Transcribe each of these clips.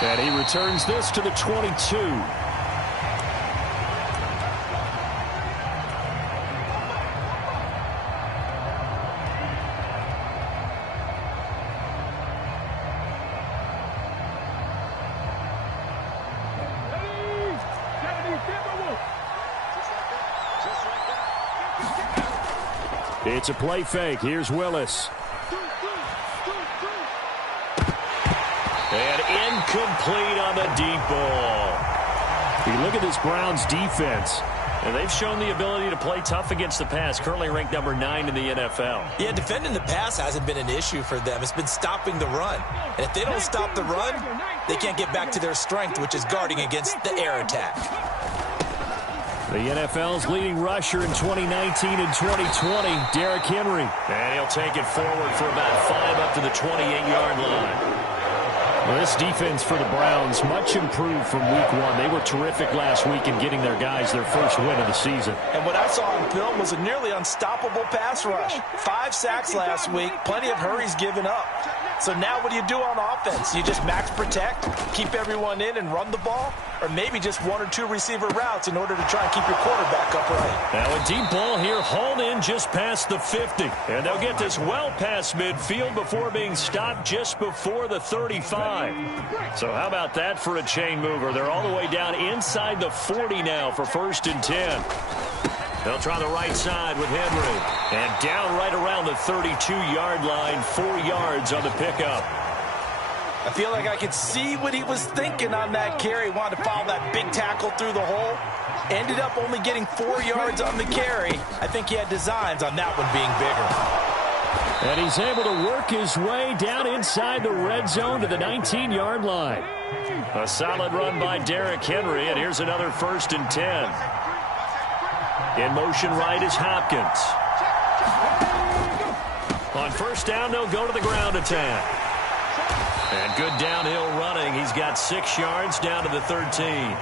And he returns this to the 22. It's a play fake. Here's Willis. And incomplete on the deep ball. You look at this Browns defense, and they've shown the ability to play tough against the pass, currently ranked number 9 in the NFL. Yeah, defending the pass hasn't been an issue for them. It's been stopping the run. And if they don't stop the run, they can't get back to their strength, which is guarding against the air attack. The NFL's leading rusher in 2019 and 2020, Derrick Henry. And he'll take it forward for about 5 up to the 28-yard line. Well, this defense for the Browns, much improved from week 1. They were terrific last week in getting their guys their first win of the season. And what I saw on film was a nearly unstoppable pass rush. 5 sacks last week, plenty of hurries given up. So now what do you do on offense? You just max protect, keep everyone in and run the ball? Or maybe just 1 or 2 receiver routes in order to try and keep your quarterback upright. Now a deep ball here hauled in just past the 50. And they'll get this well past midfield before being stopped just before the 35. So how about that for a chain mover? They're all the way down inside the 40 now for 1st and 10. They'll try the right side with Henry. And down right around the 32-yard line, 4 yards on the pickup. I feel like I could see what he was thinking on that carry. He wanted to follow that big tackle through the hole. Ended up only getting 4 yards on the carry. I think he had designs on that one being bigger. And he's able to work his way down inside the red zone to the 19-yard line. A solid run by Derrick Henry, and here's another 1st and 10. In motion right is Hopkins. On 1st down, they'll go to the ground attack. And good downhill running. He's got 6 yards down to the 13.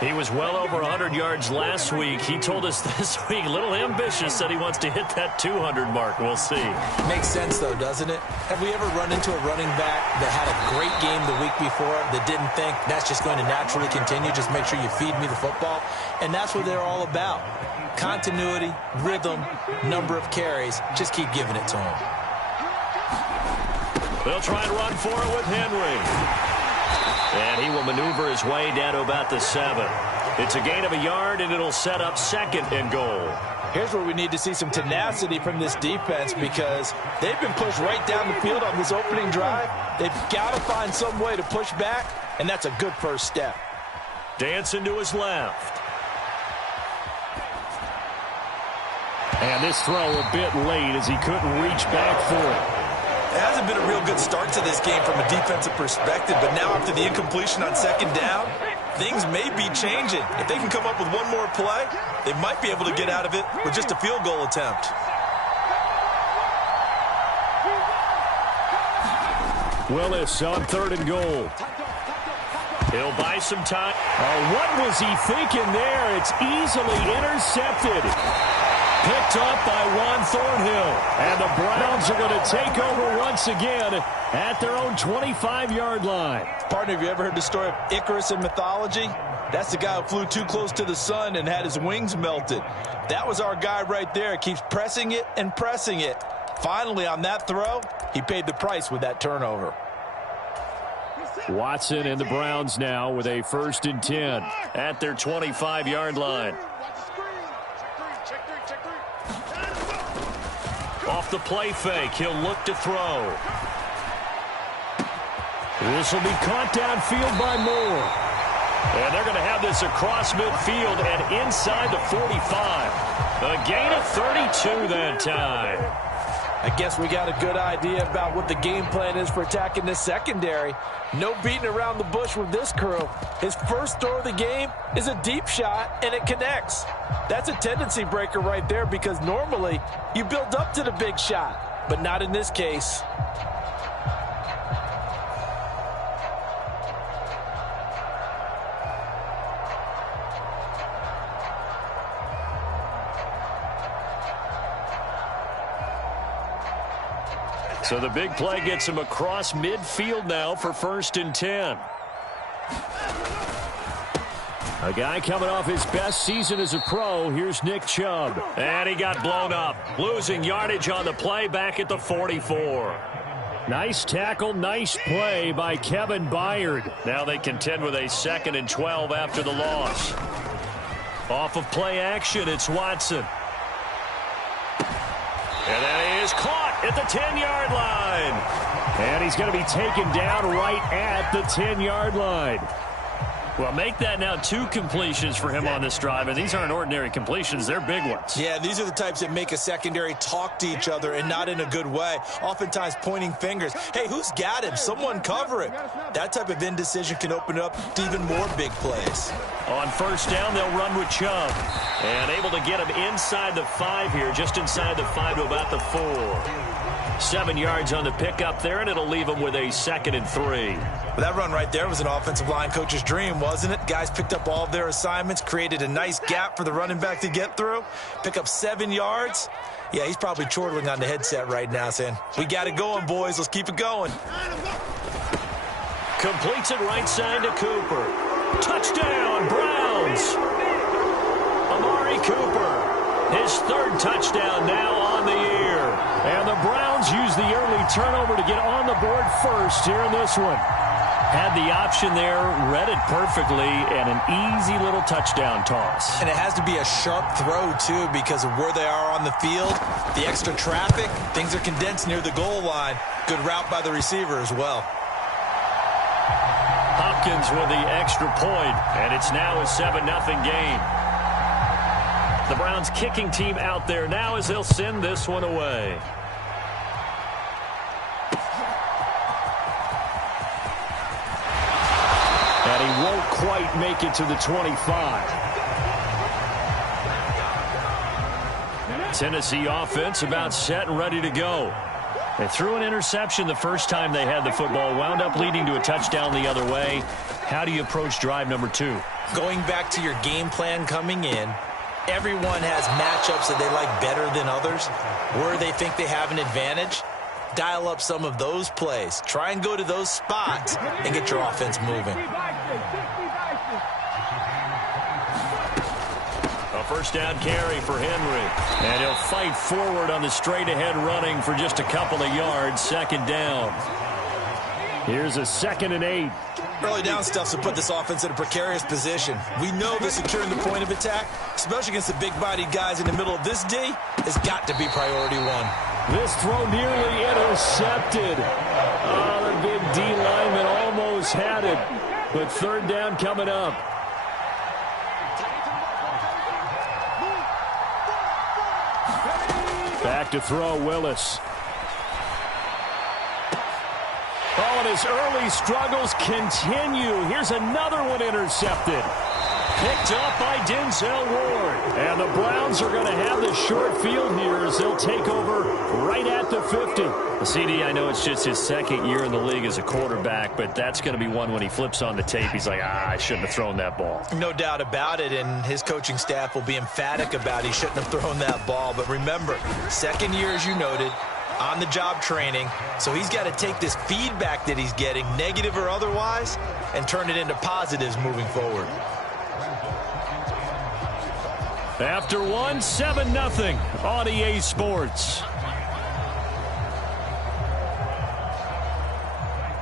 He was well over 100 yards last week. He told us this week, a little ambitious, said he wants to hit that 200 mark. We'll see. Makes sense, though, doesn't it? Have we ever run into a running back that had a great game the week before that didn't think that's just going to naturally continue? Just make sure you feed me the football. And that's what they're all about. Continuity, rhythm, number of carries. Just keep giving it to him. They'll try and run for it with Henry. And he will maneuver his way down to about the 7. It's a gain of a yard, and it'll set up 2nd and goal. Here's where we need to see some tenacity from this defense because they've been pushed right down the field on this opening drive. They've got to find some way to push back, and that's a good first step. Dancing to his left. And this throw a bit late as he couldn't reach back for it. It hasn't been a real good start to this game from a defensive perspective, but now after the incompletion on 2nd down, things may be changing. If they can come up with one more play, they might be able to get out of it with just a field goal attempt. Willis on 3rd and goal. He'll buy some time. Oh, what was he thinking there? It's easily intercepted. Picked up by Juan Thornhill. And the Browns are going to take over once again at their own 25-yard line. Partner, have you ever heard the story of Icarus in mythology? That's the guy who flew too close to the sun and had his wings melted. That was our guy right there. Keeps pressing it and pressing it. Finally, on that throw, he paid the price with that turnover. Watson and the Browns now with a 1st and 10 at their 25-yard line. Off the play fake, he'll look to throw. This will be caught downfield by Moore. And they're going to have this across midfield and inside the 45. A gain of 32 that time. I guess we got a good idea about what the game plan is for attacking this secondary. No beating around the bush with this crew. His first throw of the game is a deep shot, and it connects. That's a tendency breaker right there because normally you build up to the big shot, but not in this case. So the big play gets him across midfield now for 1st and 10. A guy coming off his best season as a pro. Here's Nick Chubb. And he got blown up. Losing yardage on the play back at the 44. Nice tackle, nice play by Kevin Byard. Now they contend with a 2nd and 12 after the loss. Off of play action, it's Watson. And then he is caught at the 10-yard line. And he's going to be taken down right at the 10-yard line. Well, make that now 2 completions for him on this drive, and these aren't ordinary completions. They're big ones. Yeah, these are the types that make a secondary talk to each other and not in a good way, oftentimes pointing fingers. Hey, who's got him? Someone cover it. That type of indecision can open up to even more big plays. On 1st down, they'll run with Chubb. And able to get him inside the 5 here, just inside the 5 to about the 4. 7 yards on the pickup there, and it'll leave him with a 2nd and 3. Well, that run right there was an offensive line coach's dream, wasn't it? Guys picked up all of their assignments, created a nice gap for the running back to get through, pick up 7 yards. Yeah, he's probably chortling on the headset right now saying, we got it going, boys. Let's keep it going. Completes it right side to Cooper. Touchdown, Browns. Amari Cooper. His 3rd touchdown now on the year. And the Browns use the early turnover to get on the board first here in this one. Had the option there, read it perfectly, and an easy little touchdown toss. And it has to be a sharp throw, too, because of where they are on the field. The extra traffic, things are condensed near the goal line. Good route by the receiver as well. Hopkins with the extra point, and it's now a 7-0 game. The Browns kicking team out there now as they'll send this one away. And he won't quite make it to the 25. Tennessee offense about set and ready to go. They threw an interception the first time they had the football, wound up leading to a touchdown the other way. How do you approach drive number 2? Going back to your game plan coming in, everyone has matchups that they like better than others, where they think they have an advantage. Dial up some of those plays. Try and go to those spots and get your offense moving. A 1st down carry for Henry. And he'll fight forward on the straight-ahead running for just a couple of yards. 2nd down. Here's a 2nd and 8. Early down stuff to put this offense in a precarious position. We know that securing the point of attack, especially against the big-bodied guys in the middle of this D, has got to be priority 1. This throw nearly intercepted. Oh, the big D lineman almost had it. But 3rd down coming up. Back to throw, Willis. Oh, and his early struggles continue. Here's another one intercepted. Picked up by Denzel Ward. And the Browns are going to have the short field here as they'll take over right at the 50. The CD, I know it's just his 2nd year in the league as a quarterback, but that's going to be one when he flips on the tape. He's like, I shouldn't have thrown that ball. No doubt about it, and his coaching staff will be emphatic about he shouldn't have thrown that ball. But remember, 2nd year, as you noted, on-the-job training, so he's got to take this feedback that he's getting, negative or otherwise, and turn it into positives moving forward. After 1, 7-0 on EA Sports.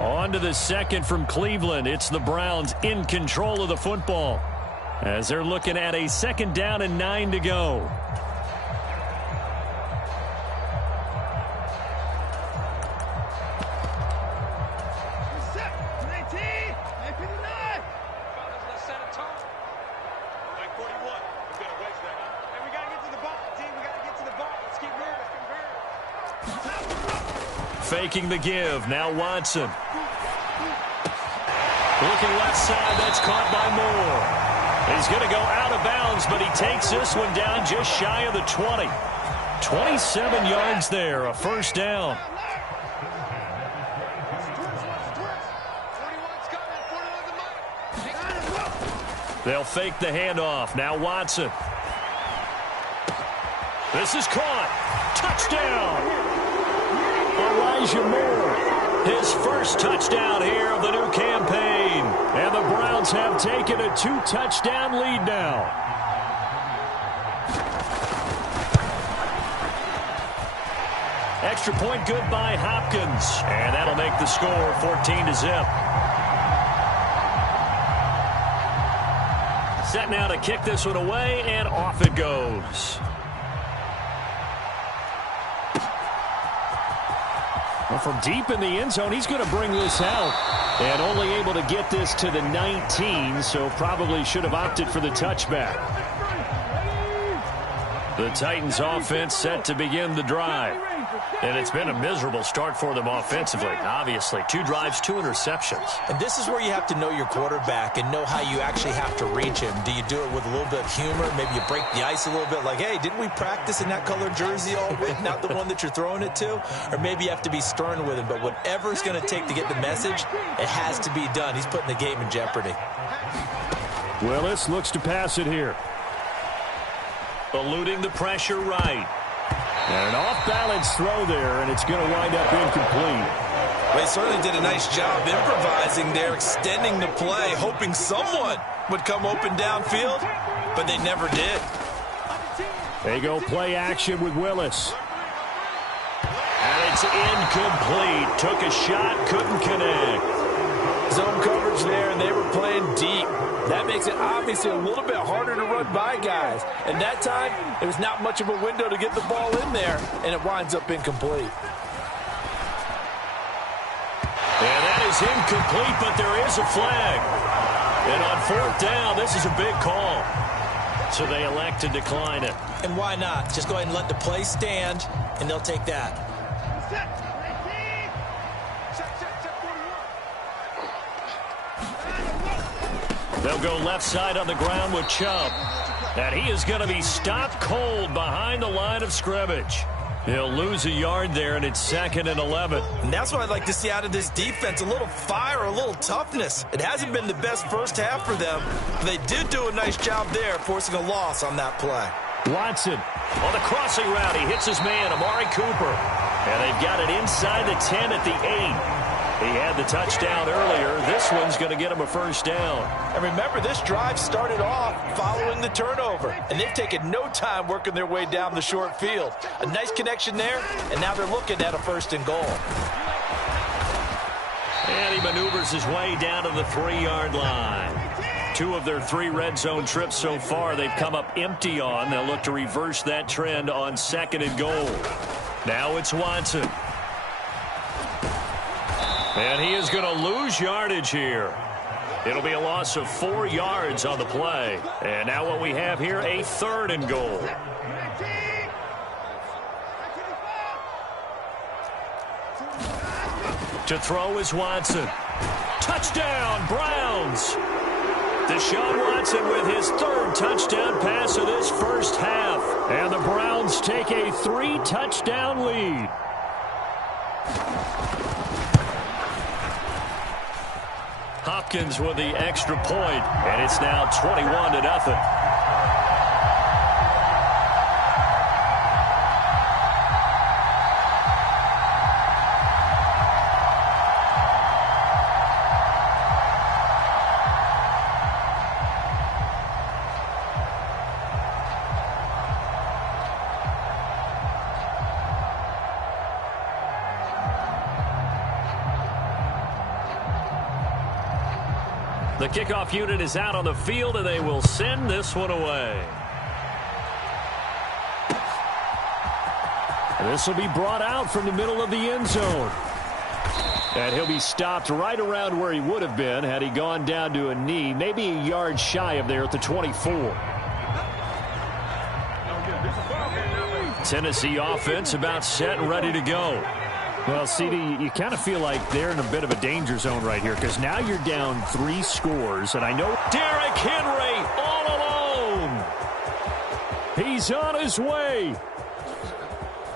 On to the 2nd from Cleveland. It's the Browns in control of the football as they're looking at a 2nd down and 9 to go. Faking the give. Now Watson. Looking left side. That's caught by Moore. He's going to go out of bounds, but he takes this one down just shy of the 20. 27 yards there. A 1st down. They'll fake the handoff. Now Watson. This is caught. Touchdown. A Elijah Moore. His first touchdown here of the new campaign. And the Browns have taken a 2-touchdown lead now. Extra point good by Hopkins. And that'll make the score 14-0. Set now to kick this one away, and off it goes. Well, from deep in the end zone, he's going to bring this out. And only able to get this to the 19, so probably should have opted for the touchback. The Titans offense set to begin the drive. And it's been a miserable start for them offensively, obviously. 2 drives, 2 interceptions. And this is where you have to know your quarterback and know how you actually have to reach him. Do you do it with a little bit of humor? Maybe you break the ice a little bit like, hey, didn't we practice in that colored jersey all week, not the one that you're throwing it to? Or maybe you have to be stern with him. But whatever it's going to take to get the message, it has to be done. He's putting the game in jeopardy. Willis looks to pass it here. Eluding the pressure right. And an off-balance throw there, and it's going to wind up incomplete. They certainly did a nice job improvising there, extending the play, hoping someone would come open downfield, but they never did. They go play action with Willis. And it's incomplete. Took a shot, couldn't connect. Zone coverage there, and they were playing deep. That makes it obviously a little bit harder to run by guys. And that time, it was not much of a window to get the ball in there, and it winds up incomplete. And that is incomplete, but there is a flag. And on 4th down, this is a big call. So they elect to decline it. And why not? Just go ahead and let the play stand, and they'll take that. They'll go left side on the ground with Chubb. And he is going to be stopped cold behind the line of scrimmage. He'll lose a yard there, and it's 2nd and 11. And that's what I'd like to see out of this defense, a little fire, a little toughness. It hasn't been the best first half for them, but they did do a nice job there, forcing a loss on that play. Watson on the crossing route. He hits his man, Amari Cooper. And they've got it inside the 10 at the 8. He had the touchdown earlier. This one's going to get him a first down. And remember, this drive started off following the turnover. And they've taken no time working their way down the short field. A nice connection there, and now they're looking at a 1st and goal. And he maneuvers his way down to the 3-yard line. 2 of their 3 red zone trips so far they've come up empty on. They'll look to reverse that trend on 2nd and goal. Now it's Watson. And he is going to lose yardage here. It'll be a loss of 4 yards on the play. And now what we have here, a 3rd and goal. To throw is Watson. Touchdown, Browns. Deshaun Watson with his 3rd touchdown pass of this first half. And the Browns take a 3-touchdown lead. Hopkins with the extra point, and it's now 21-0. The kickoff unit is out on the field, and they will send this one away. This will be brought out from the middle of the end zone. And he'll be stopped right around where he would have been had he gone down to a knee, maybe a yard shy of there at the 24. Tennessee offense about set and ready to go. Well, CD, you kind of feel like they're in a bit of a danger zone right here because now you're down 3 scores, and I know Derrick Henry all alone. He's on his way.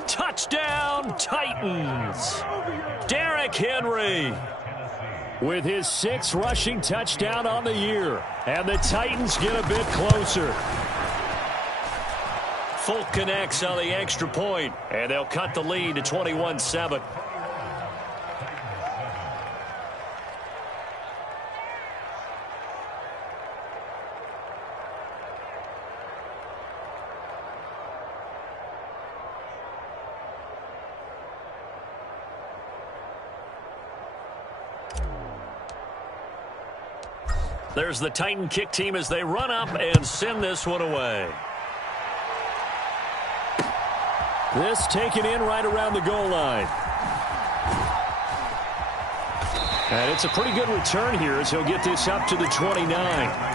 Touchdown, Titans. Derrick Henry with his 6th rushing touchdown on the year, and the Titans get a bit closer. Folk connects on the extra point, and they'll cut the lead to 21-7. There's the Titan kick team as they run up and send this one away. This taken in right around the goal line. And it's a pretty good return here as he'll get this up to the 29.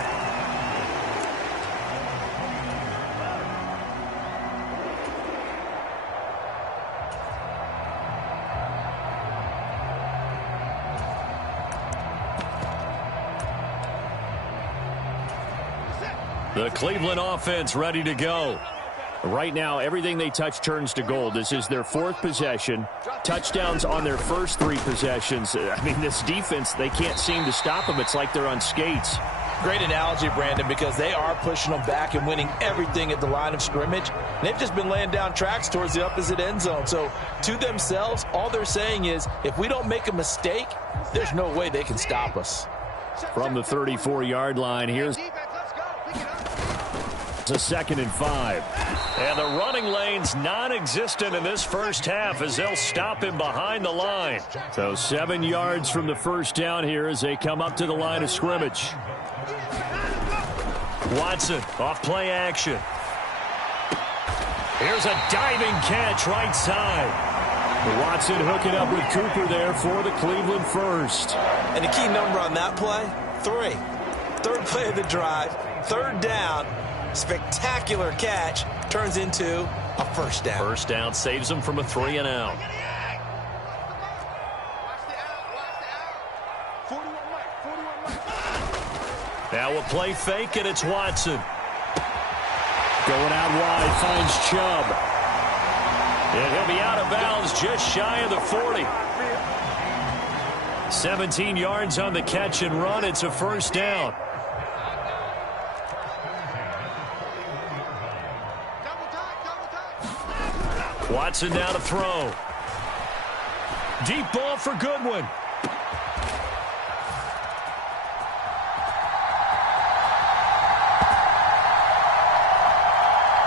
The Cleveland offense ready to go. Right now, everything they touch turns to gold. This is their 4th possession. Touchdowns on their first 3 possessions. I mean, this defense, they can't seem to stop them. It's like they're on skates. Great analogy, Brandon, because they are pushing them back and winning everything at the line of scrimmage. They've just been laying down tracks towards the opposite end zone. So, to themselves, all they're saying is, if we don't make a mistake, there's no way they can stop us. From the 34-yard line, here's a 2nd and 5. And the running lane's non-existent in this first half as they'll stop him behind the line. So 7 yards from the first down here as they come up to the line of scrimmage. Watson off play action. Here's a diving catch right side. Watson hooking up with Cooper there for the Cleveland first. And the key number on that play, 3. 3rd play of the drive, 3rd down. Spectacular catch turns into a first down. First down saves them from a 3 and out. Now a play fake, and it's Watson. Going out wide, finds Chubb. And he'll be out of bounds just shy of the 40. 17 yards on the catch and run. It's a first down. Watson down to throw. Deep ball for Goodwin.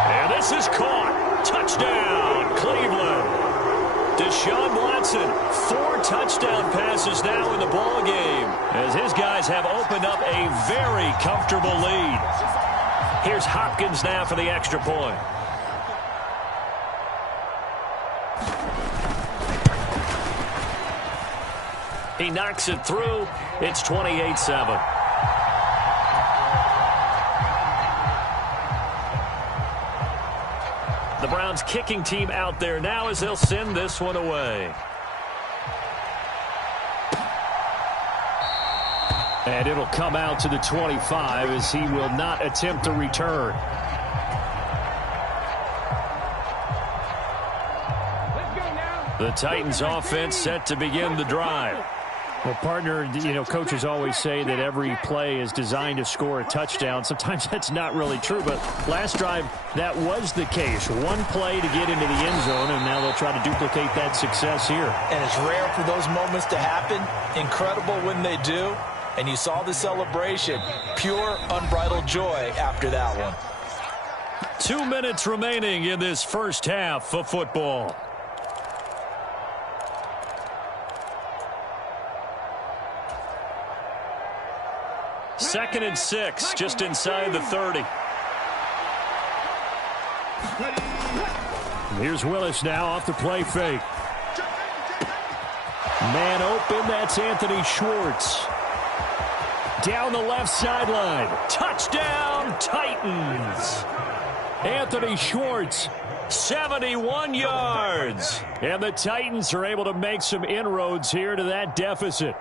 And this is caught. Touchdown, Cleveland. Deshaun Watson, 4 touchdown passes now in the ball game as his guys have opened up a very comfortable lead. Here's Hopkins now for the extra point. He knocks it through. It's 28-7. The Browns kicking team out there now as they'll send this one away. And it'll come out to the 25 as he will not attempt to return. The Titans offense set to begin the drive. Well, partner, coaches always say that every play is designed to score a touchdown. Sometimes that's not really true, but last drive, that was the case. One play to get into the end zone, and now they'll try to duplicate that success here. And it's rare for those moments to happen. Incredible when they do. And you saw the celebration. Pure, unbridled joy after that one. 2 minutes remaining in this first half of football. Second and 6, just inside the 30. Here's Willis now off the play fake. Man open, that's Anthony Schwartz. Down the left sideline. Touchdown, Titans. Anthony Schwartz, 71 yards. And the Titans are able to make some inroads here to that deficit.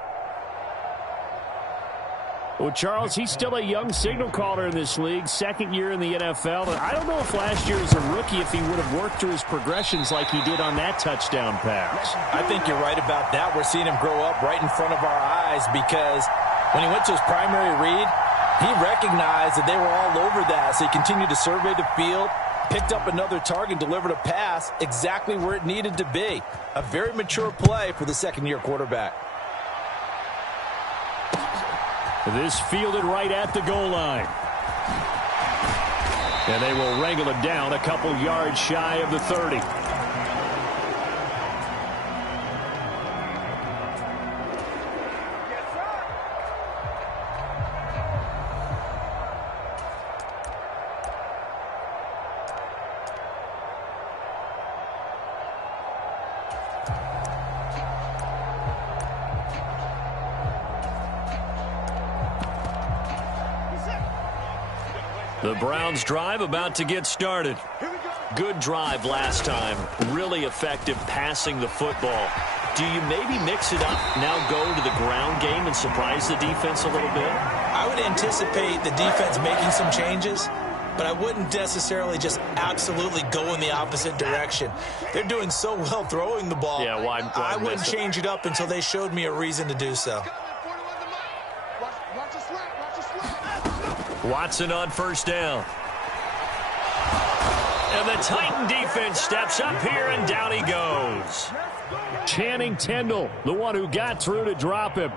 Well, Charles, he's still a young signal caller in this league, 2nd year in the NFL. But I don't know if last year as a rookie, if he would have worked through his progressions like he did on that touchdown pass. I think you're right about that. We're seeing him grow up right in front of our eyes because when he went to his primary read, he recognized that they were all over that. So he continued to survey the field, picked up another target, delivered a pass exactly where it needed to be. A very mature play for the 2nd-year quarterback. This fielded right at the goal line. And they will wrangle it down a couple yards shy of the 30. The Browns drive about to get started. Good drive last time. Really effective passing the football. Do you maybe mix it up, now go to the ground game and surprise the defense a little bit? I would anticipate the defense making some changes, but I wouldn't necessarily just absolutely go in the opposite direction. They're doing so well throwing the ball. Yeah, why I wouldn't change it up until they showed me a reason to do so. Watson on first down. And the Titan defense steps up here, and down he goes. Channing Tindall, the one who got through to drop him.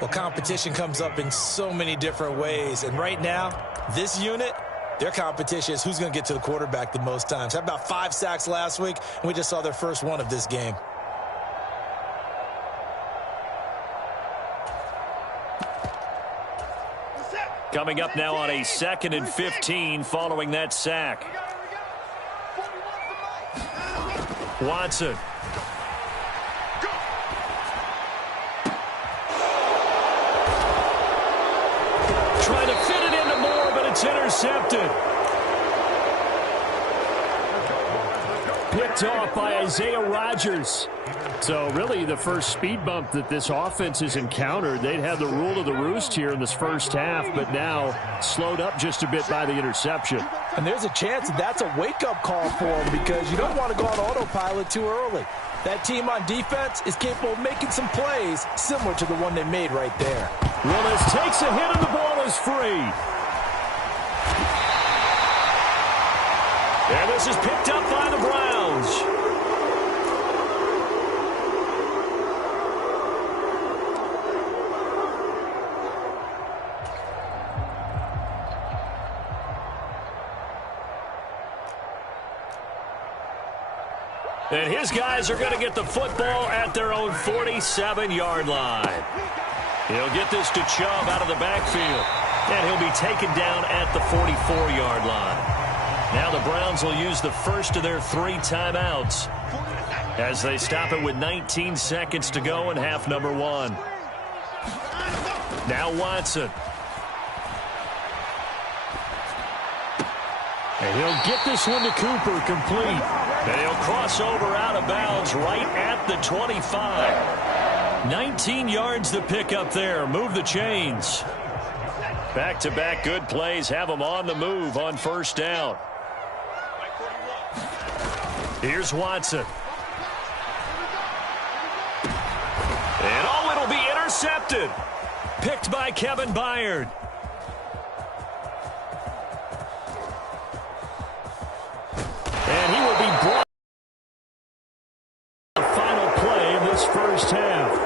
Well, competition comes up in so many different ways, and right now, this unit, their competition is who's going to get to the quarterback the most times. Had about 5 sacks last week, and we just saw their first one of this game. Coming up now on a 2nd and 15 following that sack. Watson. Trying to fit it into Moore, but it's intercepted. Picked off by Isaiah Rodgers. So really the first speed bump that this offense has encountered. They'd have the rule of the roost here in this first half, but now slowed up just a bit by the interception. And there's a chance that that's a wake-up call for them because you don't want to go on autopilot too early. That team on defense is capable of making some plays similar to the one they made right there. Willis takes a hit and the ball is free. And this is picked up by the Browns. And his guys are going to get the football at their own 47-yard line. He'll get this to Chubb out of the backfield. And he'll be taken down at the 44-yard line. Now the Browns will use the first of their 3 timeouts as they stop it with 19 seconds to go in half number 1. Now Watson. And he'll get this one to Cooper, complete. And he'll cross over out of bounds right at the 25. 19 yards to pick up there. Move the chains. Back-to-back good plays have them on the move on first down. Here's Watson. And oh, it'll be intercepted. Picked by Kevin Byard. And he will be brought the final play of this first half.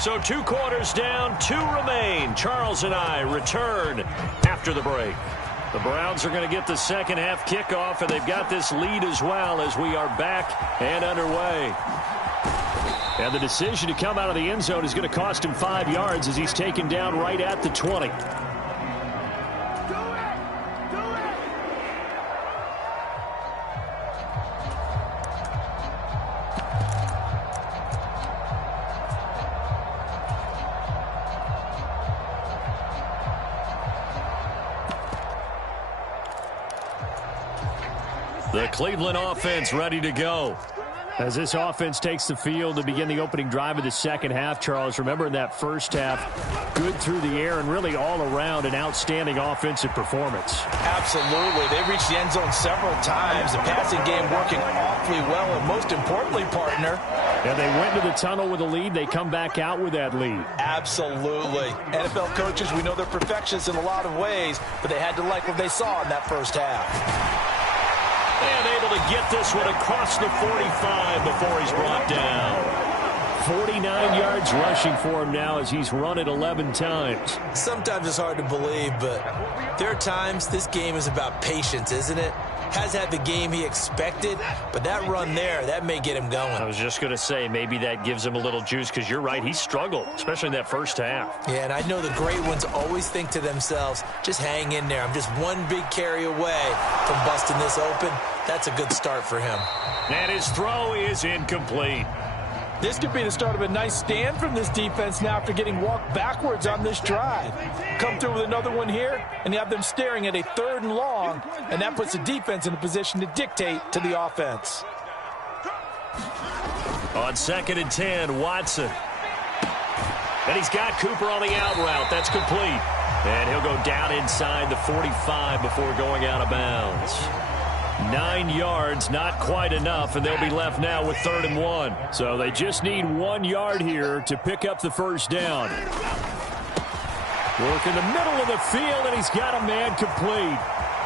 So 2 quarters down, 2 remain. Charles and I return after the break. The Browns are going to get the second half kickoff, and they've got this lead as well as we are back and underway. And the decision to come out of the end zone is going to cost him 5 yards as he's taken down right at the 20. The Cleveland offense ready to go. As this offense takes the field to begin the opening drive of the second half, Charles, remember in that first half, good through the air and really all around an outstanding offensive performance. Absolutely. They reached the end zone several times. The passing game working awfully well, and most importantly, partner. And they went to the tunnel with a lead. They come back out with that lead. Absolutely. NFL coaches, we know they're perfectionists in a lot of ways, but they had to like what they saw in that first half. And able to get this one across the 45 before he's brought down. 49 yards rushing for him now as he's run it 11 times. Sometimes it's hard to believe, but there are times this game is about patience, isn't it? has had the game he expected, but that run there, that may get him going. I was just going to say, maybe that gives him a little juice, because you're right, he struggled, especially in that first half. Yeah, and I know the great ones always think to themselves, just hang in there. I'm just one big carry away from busting this open. That's a good start for him. And his throw is incomplete. This could be the start of a nice stand from this defense now after getting walked backwards on this drive. Come through with another one here, and you have them staring at a 3rd and long, and that puts the defense in a position to dictate to the offense. On 2nd and 10, Watson. And he's got Cooper on the out route. That's complete. And he'll go down inside the 45 before going out of bounds. 9 yards, not quite enough, and they'll be left now with 3rd and 1. So they just need 1 yard here to pick up the first down. Work in the middle of the field, and he's got a man complete.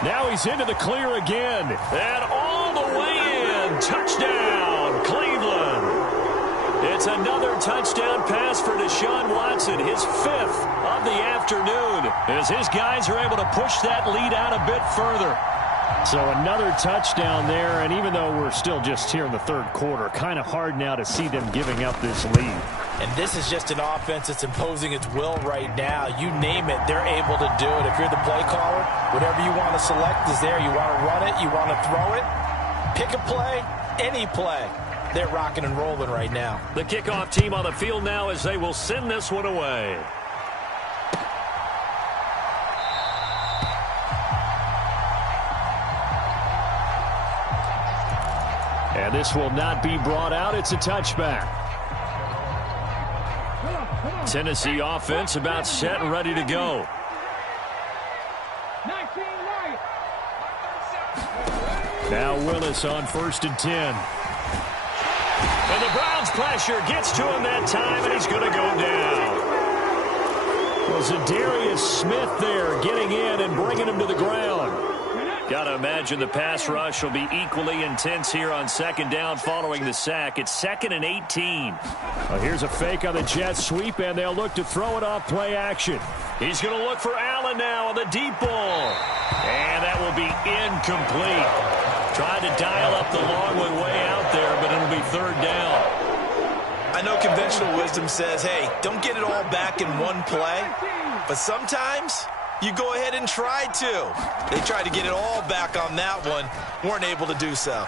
Now he's into the clear again. And all the way in. Touchdown, Cleveland. It's another touchdown pass for Deshaun Watson, his 5th of the afternoon, as his guys are able to push that lead out a bit further. So another touchdown there, and even though we're still just here in the 3rd quarter, kind of hard now to see them giving up this lead. And this is just an offense that's imposing its will right now. You name it, they're able to do it. If you're the play caller, whatever you want to select is there. You want to run it, you want to throw it, pick a play, any play. They're rocking and rolling right now. The kickoff team on the field now as they will send this one away. And this will not be brought out. It's a touchback. Tennessee offense about set and ready to go. Now Willis on 1st and 10. And the Browns pressure gets to him that time, and he's going to go down. Was Zadarius Smith there getting in and bringing him to the ground. Got to imagine the pass rush will be equally intense here on 2nd down following the sack. It's 2nd and 18. Well, here's a fake on the jet sweep, and they'll look to throw it off play action. He's going to look for Allen now on the deep ball. And that will be incomplete. Tried to dial up the long one way out there, but it'll be 3rd down. I know conventional wisdom says, hey, don't get it all back in one play. But sometimes you go ahead and try to. They tried to get it all back on that one. Weren't able to do so.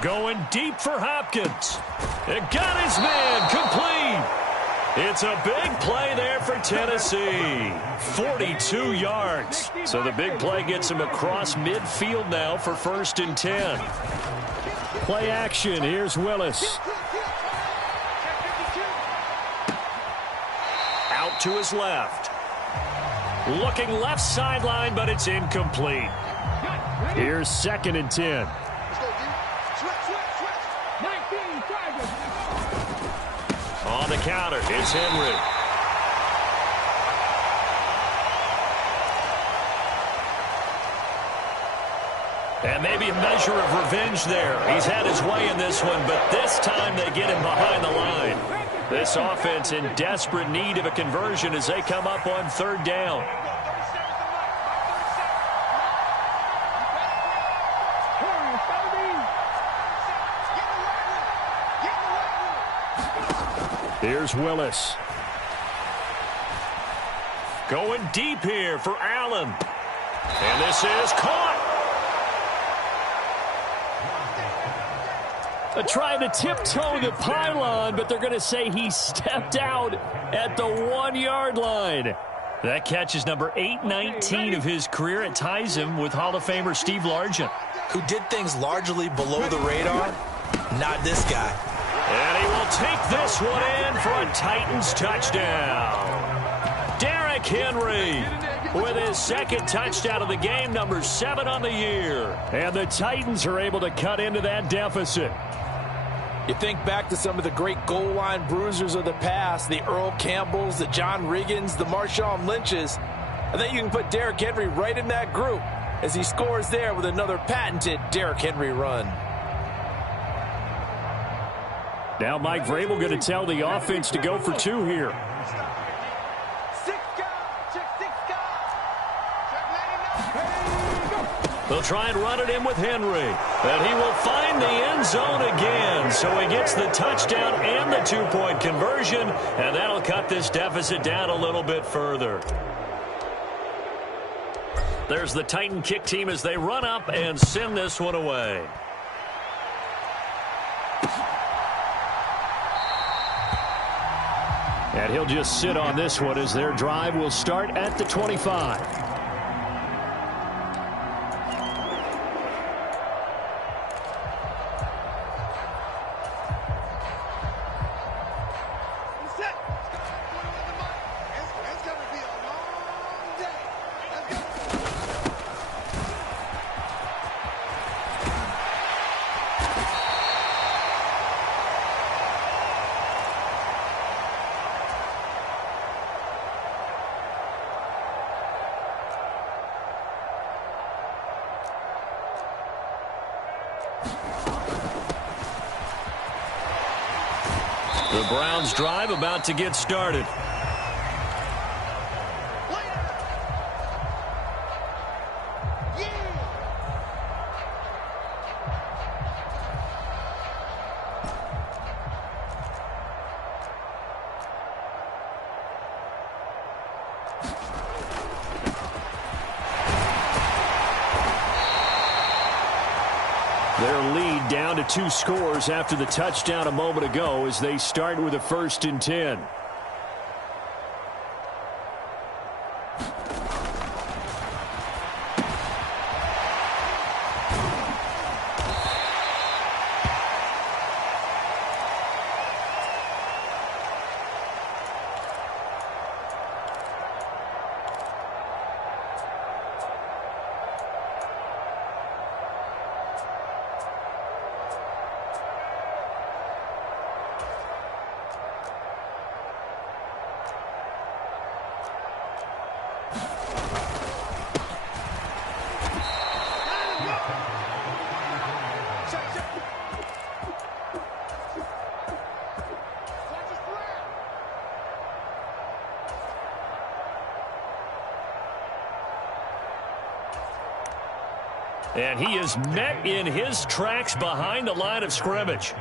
Going deep for Hopkins. It got his man complete. It's a big play there for Tennessee. 42 yards. So the big play gets him across midfield now for 1st and 10. Play action. Here's Willis. Out to his left. Looking left sideline, but it's incomplete. Here's 2nd and 10. On the counter, it's Henry. And maybe a measure of revenge there. He's had his way in this one, but this time they get him behind the line. This offense in desperate need of a conversion as they come up on 3rd down. Here's Willis. Going deep here for Allen. And this is caught. Trying to tiptoe the pylon, but they're going to say he stepped out at the 1 yard line. That catch is number 819 of his career. It ties him with Hall of Famer Steve Largent, who did things largely below the radar. Not this guy. And he will take this one in for a Titans touchdown. Derrick Henry with his 2nd touchdown of the game, number 7 on the year. And the Titans are able to cut into that deficit. You think back to some of the great goal line bruisers of the past, the Earl Campbells, the John Riggins, the Marshawn Lynches. I think you can put Derrick Henry right in that group as he scores there with another patented Derrick Henry run. Now Mike Vrabel going to tell the offense to go for 2 here. They'll try and run it in with Henry. And he will find the end zone again. So he gets the touchdown and the two-point conversion. And that'll cut this deficit down a little bit further. There's the Titan kick team as they run up and send this one away. And he'll just sit on this one as their drive will start at the 25. The Browns drive about to get started. Their lead down to 2 scores after the touchdown a moment ago as they start with a 1st and 10. And he is met in his tracks behind the line of scrimmage.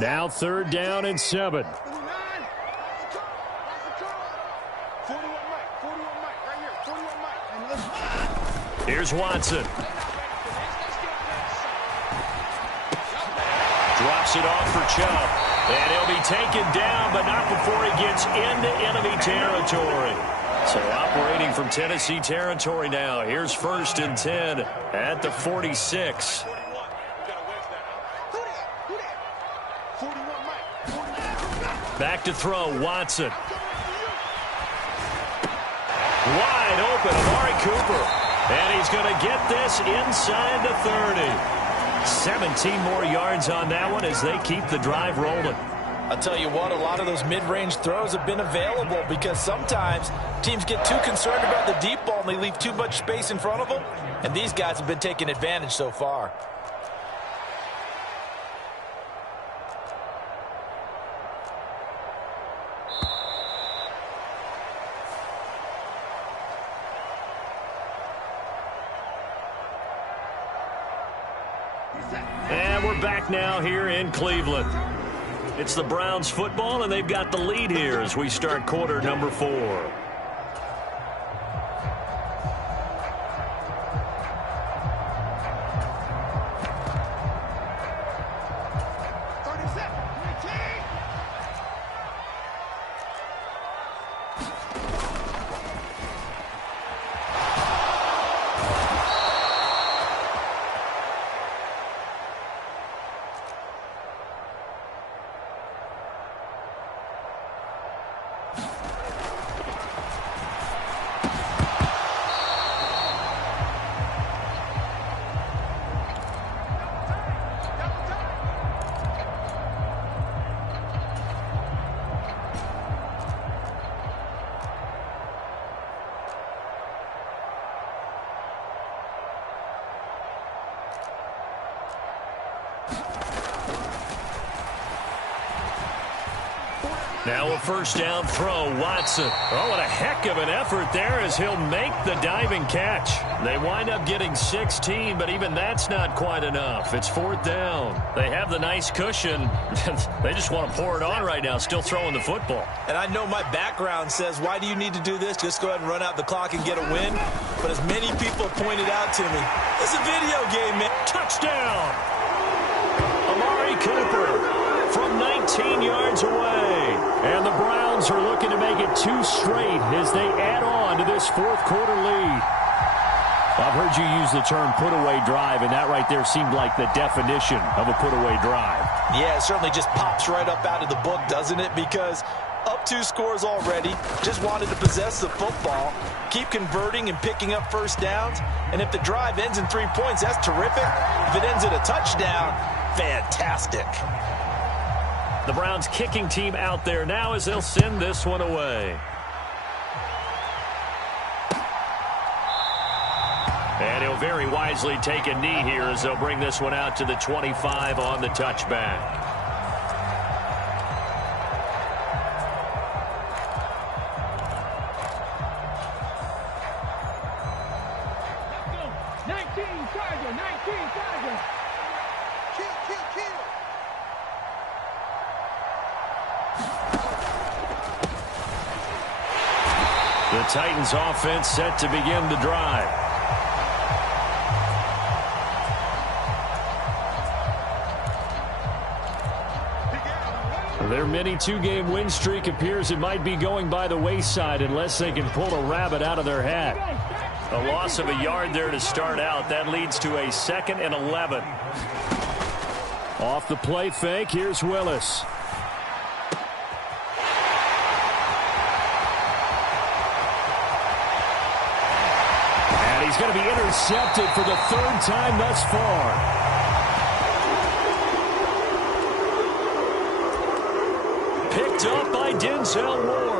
Now 3rd down and 7. Here's Watson. Drops it off for Chubb. And he'll be taken down, but not before he gets into enemy territory. So operating from Tennessee territory now. Here's 1st and 10 at the 46. Back to throw, Watson. Wide open, Amari Cooper. And he's going to get this inside the 30. 17 more yards on that one as they keep the drive rolling. I'll tell you what, a lot of those mid-range throws have been available because sometimes teams get too concerned about the deep ball and they leave too much space in front of them. And these guys have been taking advantage so far. And we're back now here in Cleveland. It's the Browns football, and they've got the lead here as we start quarter number 4. Now a first down throw, Watson. Oh, what a heck of an effort there as he'll make the diving catch. They wind up getting 16, but even that's not quite enough. It's fourth down. They have the nice cushion. They just want to pour it on right now, still throwing the football. And I know my background says, why do you need to do this? Just go ahead and run out the clock and get a win. But as many people pointed out to me, it's a video game, man. Touchdown! Amari Cooper from 19 yards away. And the Browns are looking to make it 2 straight as they add on to this fourth quarter lead. I've heard you use the term put-away drive, and that right there seemed like the definition of a put-away drive. Yeah, it certainly just pops right up out of the book, doesn't it? Because up 2 scores already, just wanted to possess the football, keep converting and picking up first downs. And if the drive ends in 3 points, that's terrific. If it ends in a touchdown, fantastic. The Browns kicking team out there now as they'll send this one away. And he'll very wisely take a knee here as they'll bring this one out to the 25 on the touchback. The Titans offense set to begin the drive. Their mini 2-game win streak appears it might be going by the wayside unless they can pull a rabbit out of their hat. A loss of a yard there to start out. That leads to a 2nd and 11. Off the play fake, here's Willis. And he's going to be intercepted for the 3rd time thus far. Picked up by Denzel Ward.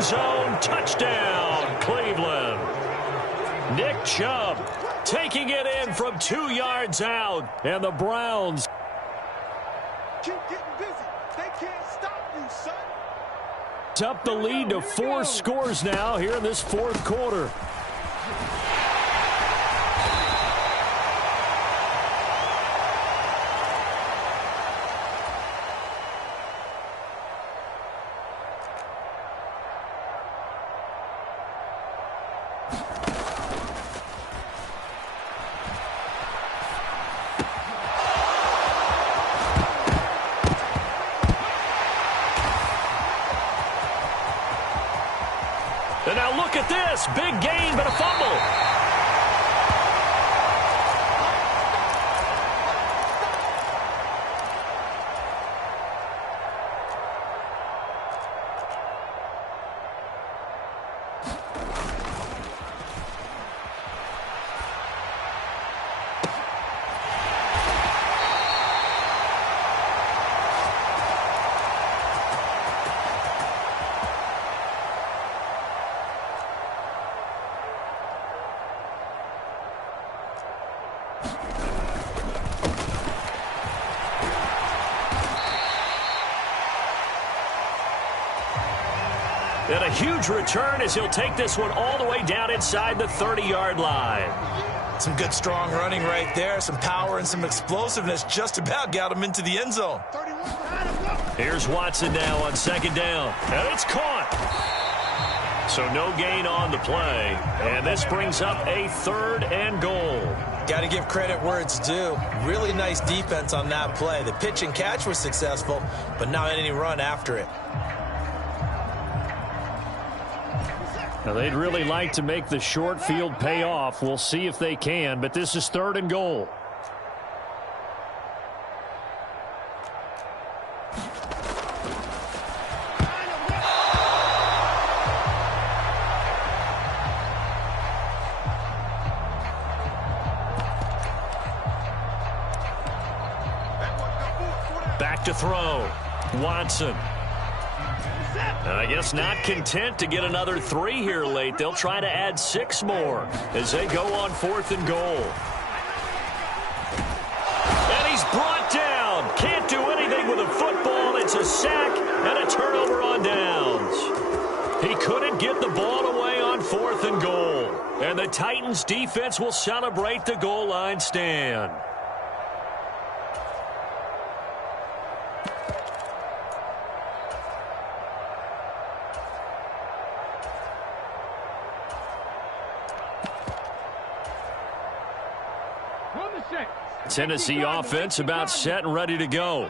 Zone touchdown, Cleveland. Nick Chubb taking it in from 2 yards out, and the Browns keep getting busy. They can't stop you, son. Up the lead to 4 scores now here in this fourth quarter. And now look at this. Big gain, but a fumble. And a huge return as he'll take this one all the way down inside the 30-yard line. Some good, strong running right there. Some power and some explosiveness just about got him into the end zone. Here's Watson now on second down. And it's caught. So no gain on the play. And this brings up a 3rd and goal. Got to give credit where it's due. Really nice defense on that play. The pitch and catch was successful, but not any run after it. Now, they'd really like to make the short field pay off. We'll see if they can, but this is 3rd and goal. Back to throw. Watson. I guess not content to get another 3 here late. They'll try to add 6 more as they go on 4th and goal. And he's brought down. Can't do anything with a football. It's a sack and a turnover on downs. He couldn't get the ball away on 4th and goal. And the Titans defense will celebrate the goal line stand. Tennessee offense about set and ready to go.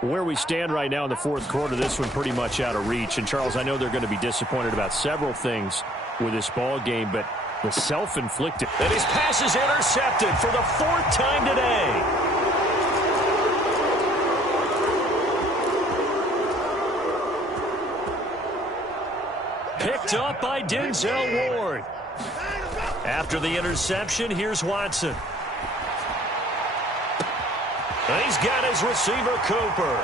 Where we stand right now in the 4th quarter, this one pretty much out of reach. And, Charles, I know they're going to be disappointed about several things with this ball game, but the self-inflicted. And his pass is intercepted for the 4th time today. Picked up by Denzel Ward. After the interception, here's Watson. And he's got his receiver, Cooper.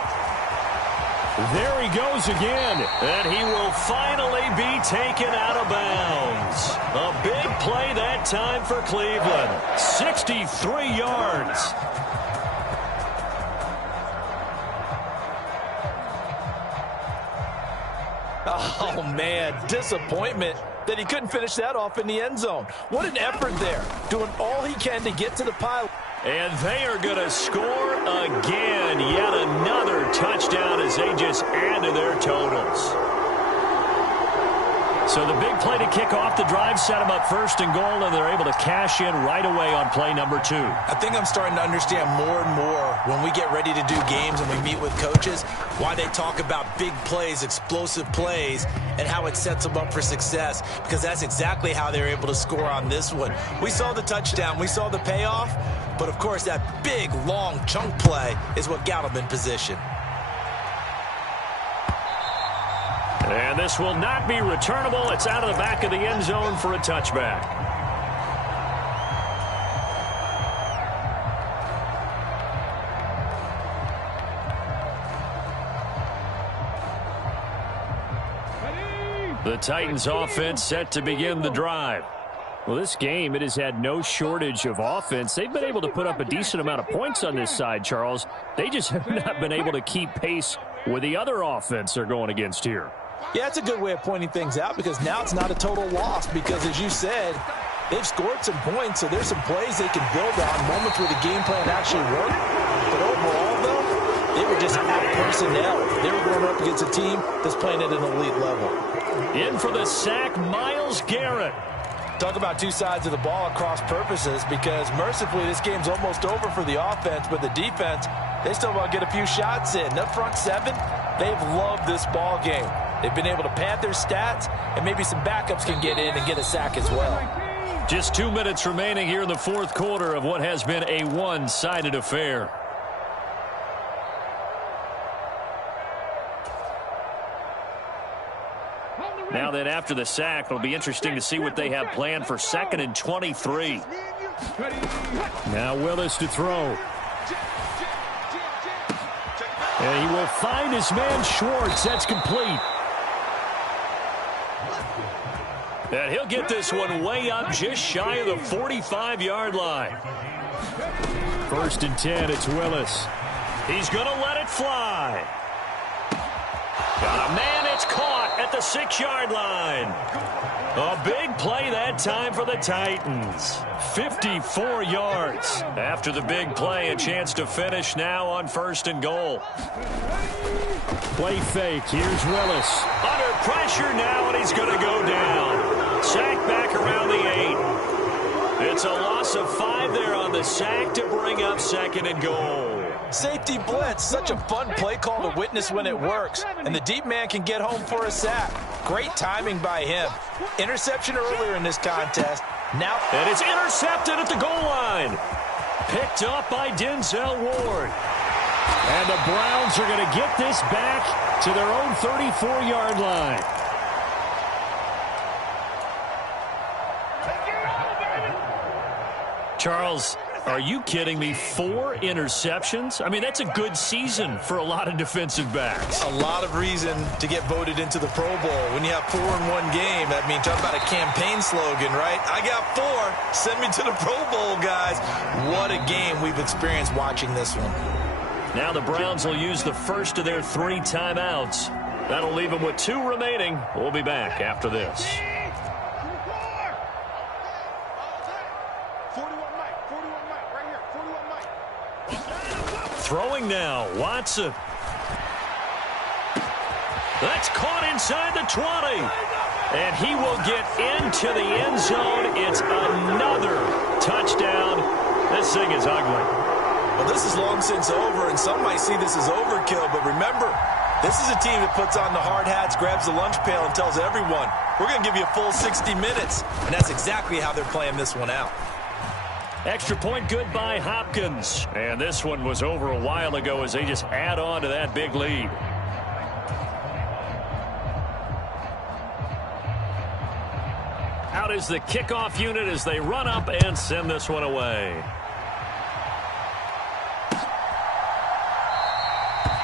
There he goes again. And he will finally be taken out of bounds. A big play that time for Cleveland. 63 yards. Oh, man, disappointment that he couldn't finish that off in the end zone. What an effort there, doing all he can to get to the pile. And they are going to score again. Yet another touchdown as they just add to their totals. So the big play to kick off the drive set them up 1st and goal, and they're able to cash in right away on play number 2. I think I'm starting to understand more and more when we get ready to do games and we meet with coaches why they talk about big plays, explosive plays, and how it sets them up for success, because that's exactly how they're able to score on this one. We saw the touchdown. We saw the payoff. But, of course, that big, long chunk play is what got them in position. And this will not be returnable. It's out of the back of the end zone for a touchback. The Titans offense set to begin the drive. Well, this game, it has had no shortage of offense. They've been able to put up a decent amount of points on this side, Charles. They just have not been able to keep pace with the other offense they're going against here. Yeah, it's a good way of pointing things out, because now it's not a total loss, because, as you said, they've scored some points, so there's some plays they can build on, moments where the game plan actually worked. But overall, though, they were just out personnel. They were going up against a team that's playing at an elite level. In for the sack, Myles Garrett. Talk about two sides of the ball at cross purposes, because mercifully this game's almost over for the offense, but the defense, they still want to get a few shots in. Up front 7, they've loved this ball game. They've been able to pad their stats, and maybe some backups can get in and get a sack as well. Just 2 minutes remaining here in the 4th quarter of what has been a one-sided affair. Now then, after the sack, it'll be interesting to see what they have planned for 2nd and 23. Now Willis to throw. And he will find his man Schwartz. That's complete. And he'll get this one way up just shy of the 45-yard line. 1st and 10, it's Willis. He's going to let it fly. Got a man, it's caught. at the 6-yard line. A big play that time for the Titans. 54 yards. After the big play, a chance to finish now on 1st and goal. Play fake. Here's Willis. Under pressure now, and he's going to go down. Sack back around the 8. It's a loss of 5 there on the sack to bring up 2nd and goal. Safety blitz, such a fun play call to witness when it works. And the deep man can get home for a sack. Great timing by him. Interception earlier in this contest. Now, and it's intercepted at the goal line. Picked up by Denzel Ward. And the Browns are going to get this back to their own 34-yard line. Charles, are you kidding me? 4 interceptions? I mean, that's a good season for a lot of defensive backs. A lot of reason to get voted into the Pro Bowl. When you have 4 in one game, I mean, talk about a campaign slogan, right? I got 4. Send me to the Pro Bowl, guys. What a game we've experienced watching this one. Now the Browns will use the first of their 3 timeouts. That'll leave them with 2 remaining. We'll be back after this. Throwing now, Watson. That's caught inside the 20. And he will get into the end zone. It's another touchdown. This thing is ugly. Well, this is long since over, and some might see this as overkill. But remember, this is a team that puts on the hard hats, grabs the lunch pail, and tells everyone, we're going to give you a full 60 minutes. And that's exactly how they're playing this one out. Extra point good by Hopkins. And this one was over a while ago as they just add on to that big lead. Out is the kickoff unit as they run up and send this one away.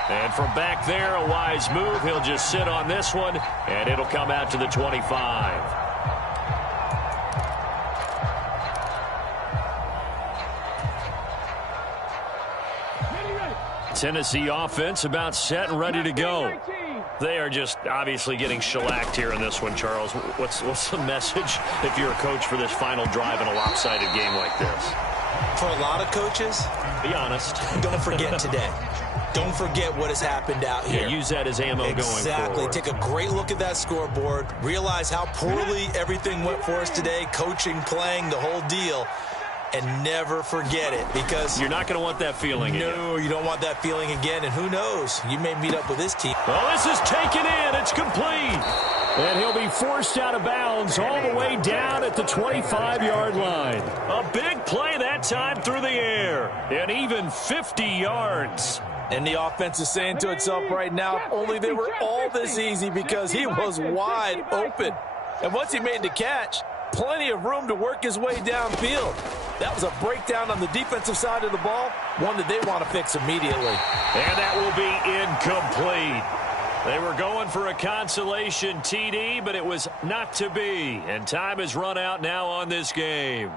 And from back there, a wise move. He'll just sit on this one, and it'll come out to the 25. Tennessee offense about set and ready to go. They are just obviously getting shellacked here in this one, Charles. What's the message if you're a coach for this final drive in a lopsided game like this? For a lot of coaches, be honest. Don't forget today. Don't forget what has happened out here. Yeah, use that as ammo going forward. Exactly. Take a great look at that scoreboard. Realize how poorly everything went for us today. Coaching, playing, the whole deal. And never forget it, because you're not going to want that feeling again. No, you don't want that feeling again. And who knows? You may meet up with this team. Well, this is taken in. It's complete. And he'll be forced out of bounds all the way down at the 25-yard line. A big play that time through the air. And even 50 yards. And the offense is saying to itself right now, if only they were all this easy, because he was wide open. And once he made the catch, plenty of room to work his way downfield. That was a breakdown on the defensive side of the ball, one that they want to fix immediately. And that will be incomplete. They were going for a consolation TD, but it was not to be. And time has run out now on this game.